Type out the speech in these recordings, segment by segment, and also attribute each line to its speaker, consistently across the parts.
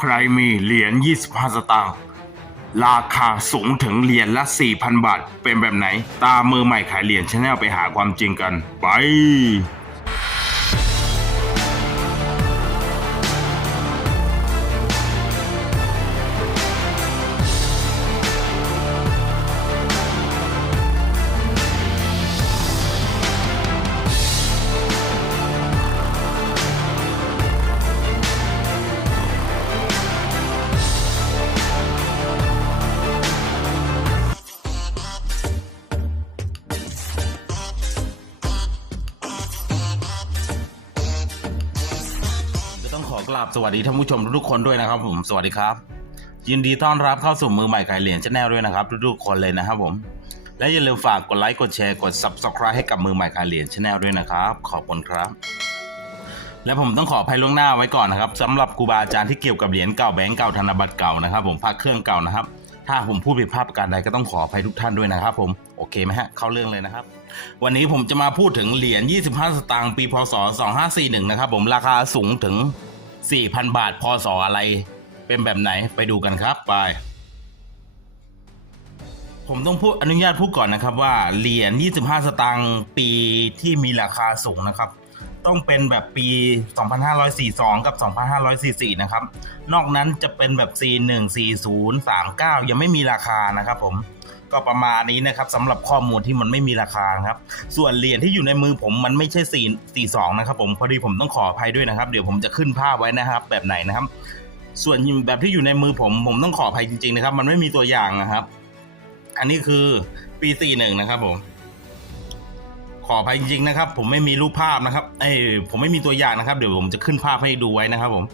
Speaker 1: ใครมีเหรียญ 25 สตางค์ราคาสูงถึงเหรียญละ 4,000 บาท เป็นแบบไหน ตามมือใหม่ขายเหรียญชาแนลไปหาความจริงกัน ไป ต้องขอกราบสวัสดีท่านผู้ชมทุกๆคนด้วยนะครับ ผมสวัสดีครับ ยินดีต้อนรับเข้าสู่มือใหม่ขายเหรียญชาแนลด้วยนะครับทุกๆคนเลยนะครับผมและอย่าลืมฝากกดไลค์กดแชร์กด subscribe ให้กับมือใหม่ขายเหรียญชาแนลด้วยนะครับ ขอบคุณครับ และผมต้องขออภัยล่วงหน้าไว้ก่อนนะครับสำหรับครูบาอาจารย์ที่เกี่ยวกับเหรียญเก่าแบงก์เก่าธนบัตรเก่านะครับ ผมพระเครื่องเก่านะครับ ถ้าผมพูดผิดพลาดประการใดก็ต้องขออภัยทุกท่านด้วยนะครับ ผมโอเคไหมฮะเข้าเรื่องเลยนะครับวันนี้ผมจะมาพูดถึงเหรียญ 25 สตางค์ ปี พศ 2541 นะครับผม ราคาสูงถึง 4,000 บาทพอสอะไร เป็นแบบไหนไปดูกันครับไป ผมต้องพูดอนุญาตพูดก่อนนะครับว่าเหรียญ25 สตางค์ปีที่มีราคาสูงนะครับ ต้องเป็นแบบปี 2542 กับ 2544 นะครับ นอกนั้นจะเป็นแบบ41 40 39 ยังไม่มีราคานะครับผมก็ประมาณนี้นะครับสำหรับข้อมูลที่มันไม่มีราคาครับ ส่วนเหรียญที่อยู่ในมือผมมันไม่ใช่4 42นะครับผมพอดีผมต้องขออภัยด้วยนะครับ เดี๋ยวผมจะขึ้นภาพไว้นะครับ แบบไหนนะครับ ส่วนแบบที่อยู่ในมือผมผมต้องขออภัยจริงๆนะครับ มันไม่มีตัวอย่างนะครับ อันนี้คือปี 41 นะครับผม ขออภัยจริงๆนะครับ ผมไม่มีรูปภาพนะครับ เอ้ยผมไม่มีตัวอย่างนะครับ เดี๋ยวผมจะขึ้นภาพให้ดูไว้นะครับ ผม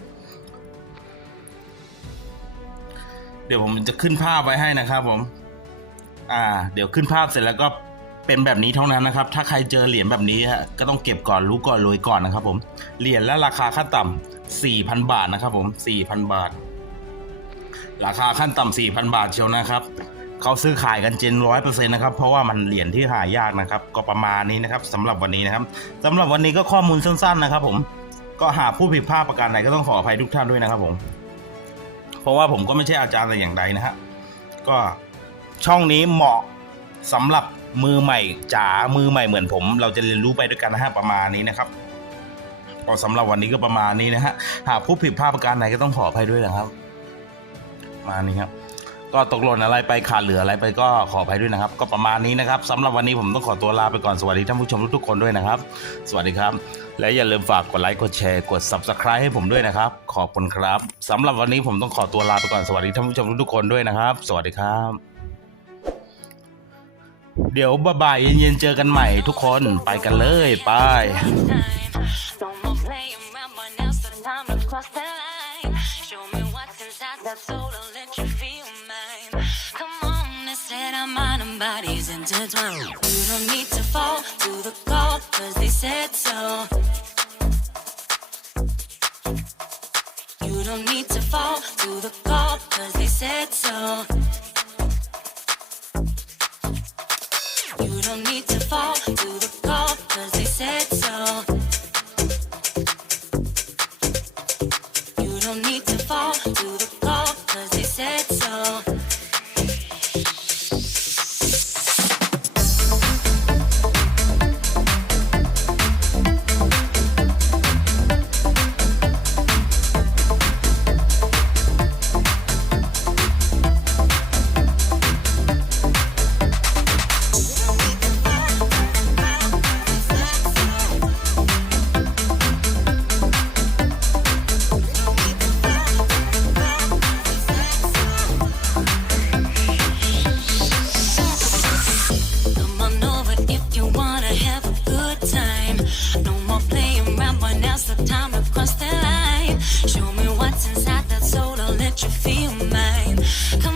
Speaker 1: เดี๋ยวผมจะขึ้นภาพไว้ให้นะครับ ผม อ่า เดี๋ยวขึ้นภาพเสร็จแล้วก็เป็นแบบนี้เท่านั้นนะครับ ถ้าใครเจอเหรียญแบบนี้ฮะก็ต้องเก็บก่อนรู้ก่อนรวยก่อนนะครับ ผม เหรียญและราคาขั้นต่ำ4,000บาทนะครับ ผม4,000บาท ราคาขั้นต่ำ4,000บาทเชียวนะครับ เขาซื้อขายกันเจนร้อยเปอร์เซ็นต์นะครับ เพราะว่ามันเหรียญที่หายากนะครับ ก็ประมาณนี้นะครับสำหรับวันนี้นะครับสำหรับวันนี้ก็ข้อมูลสั้น ๆ นะครับ ผมก็หากผู้ผิดพลาดประการใดก็ต้องขออภัยทุกท่านด้วยนะครับ ผม เพราะว่าผมก็ไม่ใช่อาจารย์แต่อย่างใดนะฮะก็ช่องนี้เหมาะสำหรับมือใหม่จ๋ามือใหม่เหมือนผม เราจะเรียนรู้ไปด้วยกันนะฮะประมาณนี้นะครับก็สำหรับวันนี้ก็ประมาณนี้นะฮะหากผู้ผิดพลาดประการใดก็ต้องขออภัยด้วยนะครับ มานี้ครับ ก็ตกหล่นอะไรไปขาดเหลืออะไรไปก็ขออภัยด้วยนะครับ ก็ประมาณนี้นะครับสำหรับวันนี้ผมต้องขอตัวลาไปก่อนสวัสดีท่านผู้ชมทุกๆคนด้วยนะครับ สวัสดีครับ และอย่าลืมฝากกดไลค์กดแชร์กด subscribe ให้ผมด้วยนะครับ ขอบคุณครับสำหรับวันนี้ผมต้องขอตัวลาไปก่อนสวัสดีท่านผู้ชมทุกๆคนด้วยนะครับ สวัสดีครับ เดี๋ยวบ่ายๆเย็นๆเจอกันใหม่ทุกคนไปกันเลยไป
Speaker 2: No more playing around, but bodies intertwined. You don't need to fall to the call, cause they said so. You don't need to fall to the call, cause they said so. You don't need to fall to the you feel mine. Come